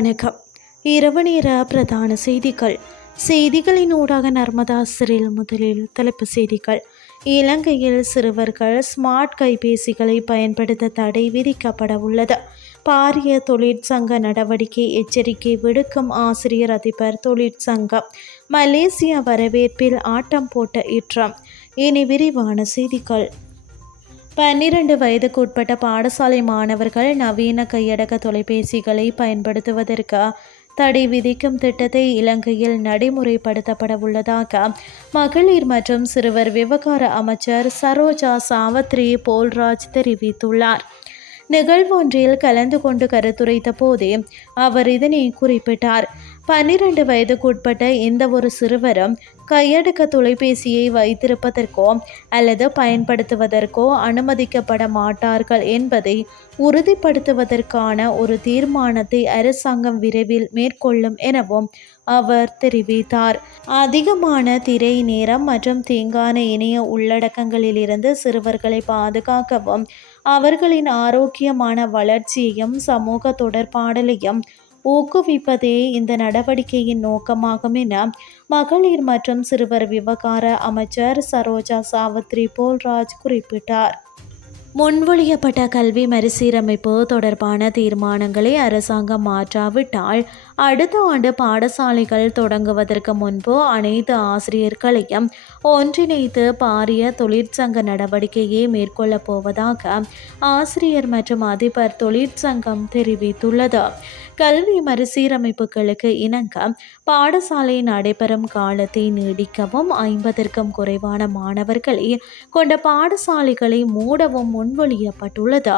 வணக்கம். இரவு நேர பிரதான செய்திகள். செய்திகளின் ஊடாக நர்மதா சிறில் முதலில் தலைப்பு செய்திகள். இலங்கையில் சிறுவர்கள் ஸ்மார்ட் கைபேசிகளை பயன்படுத்த தடை விதிக்கப்பட உள்ளது. பாரிய தொழிற்சங்க நடவடிக்கை எச்சரிக்கை விடுக்கும் ஆசிரியர் அதிபர் தொழிற்சங்கம். மலேசியா வரவேற்பில் ஆட்டம் போட்ட இற்றம். இனி விரிவான செய்திகள். பன்னிரண்டு வயதுக்கு உட்பட்ட பாடசாலை மாணவர்கள் நவீன கையடக்க தொலைபேசிகளை பயன்படுத்துவதற்கு தடை விதிக்கும் திட்டத்தை இலங்கையில் நடைமுறைப்படுத்தப்பட உள்ளதாக மகளிர் மற்றும் சிறுவர் விவகார அமைச்சர் சரோஜா சாவத்ரி போல்ராஜ் தெரிவித்துள்ளார். நிகழ்வொன்றில் கலந்து கொண்டு கருத்துரைத்த போதே அவர் இதனை குறிப்பிட்டார். பன்னிரண்டு வயதுக்குட்பட்ட எந்த ஒரு சிறுவரும் கையடக்க தொலைபேசியை வைத்திருப்பதற்கோ அல்லது பயன்படுத்துவதற்கோ அனுமதிக்கப்பட மாட்டார்கள் என்பதை உறுதிப்படுத்துவதற்கான ஒரு தீர்மானத்தை அரசாங்கம் விரைவில் மேற்கொள்ளும் எனவும் அவர் தெரிவித்தார். அதிகமான திரை நேரம் மற்றும் தீங்கான இணைய உள்ளடக்கங்களிலிருந்து சிறுவர்களை பாதுகாக்கவும் அவர்களின் ஆரோக்கியமான வளர்ச்சியையும் சமூக தொடர்பாடலையும் ஊக்குவிப்பதே இந்த நடவடிக்கையின் நோக்கமாகும் என மகளிர் மற்றும் சிறுவர் விவகார அமைச்சர் சரோஜா சாவத்ரி போல்ராஜ் குறிப்பிட்டார். முன்மொழியப்பட்ட கல்வி மறுசீரமைப்பு தொடர்பான தீர்மானங்களை அரசாங்கம் மாற்றாவிட்டால் அடுத்த ஆண்டு பாடசாலைகள் தொடங்குவதற்கு முன்பு அனைத்து ஆசிரியர்களையும் ஒன்றிணைத்து பாரிய தொழிற்சங்க நடவடிக்கையை மேற்கொள்ளப் போவதாக ஆசிரியர் மற்றும் அதிபர் தொழிற்சங்கம் தெரிவித்துள்ளது. கல்வி மறுசீரமைப்புகளுக்கு இணங்க பாடசாலை நடைபெறும் காலத்தை நீடிக்கவும் ஐம்பதற்கும் குறைவான மாணவர்களை கொண்ட பாடசாலைகளை மூடவும் முன்மொழியப்பட்டுள்ளது.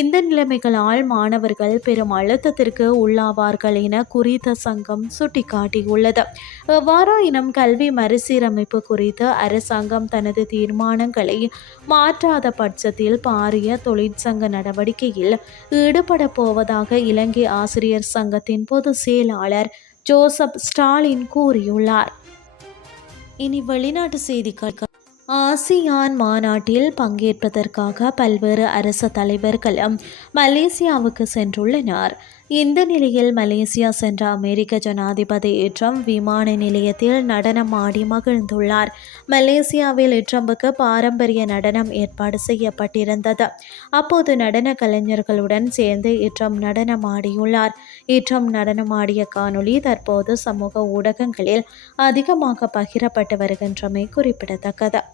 இந்த நிலைமைகளால் மாணவர்கள் பெரும் அழுத்தத்திற்கு உள்ளாவார்கள் என குறித்த சங்கம் சுட்டிக்காட்டியுள்ளது. எவ்வாறாயினும் கல்வி மறுசீரமைப்பு குறித்து அரசாங்கம் தனது தீர்மானங்களை மாற்றாத பட்சத்தில் பாரிய தொழிற்சங்க நடவடிக்கையில் ஈடுபட போவதாக இலங்கை ஆசிரியர் சங்கத்தின் பொதுச் செயலாளர் ஜோசப் ஸ்டாலின் கூறியுள்ளார். இனி வெளிநாட்டு செய்திகள் ஆசியான் மாநாட்டில் பங்கேற்பதற்காக பல்வேறு அரச தலைவர்களும் மலேசியாவுக்கு சென்றுள்ளனர். இந்த நிலையில் மலேசியா சென்ற அமெரிக்க ஜனாதிபதி இட்ரம் விமான நிலையத்தில் நடனம் ஆடி மகிழ்ந்துள்ளார். மலேசியாவில் இட்ரம்புக்கு பாரம்பரிய நடனம் ஏற்பாடு செய்யப்பட்டிருந்தது. அப்போது நடன கலைஞர்களுடன் சேர்ந்து இட்ரம் நடனம் ஆடியுள்ளார். ட்ரம்ப் நடனமாடிய காணொளி தற்போது சமூக ஊடகங்களில் அதிகமாக பகிரப்பட்டு வருகின்றமை குறிப்பிடத்தக்கது.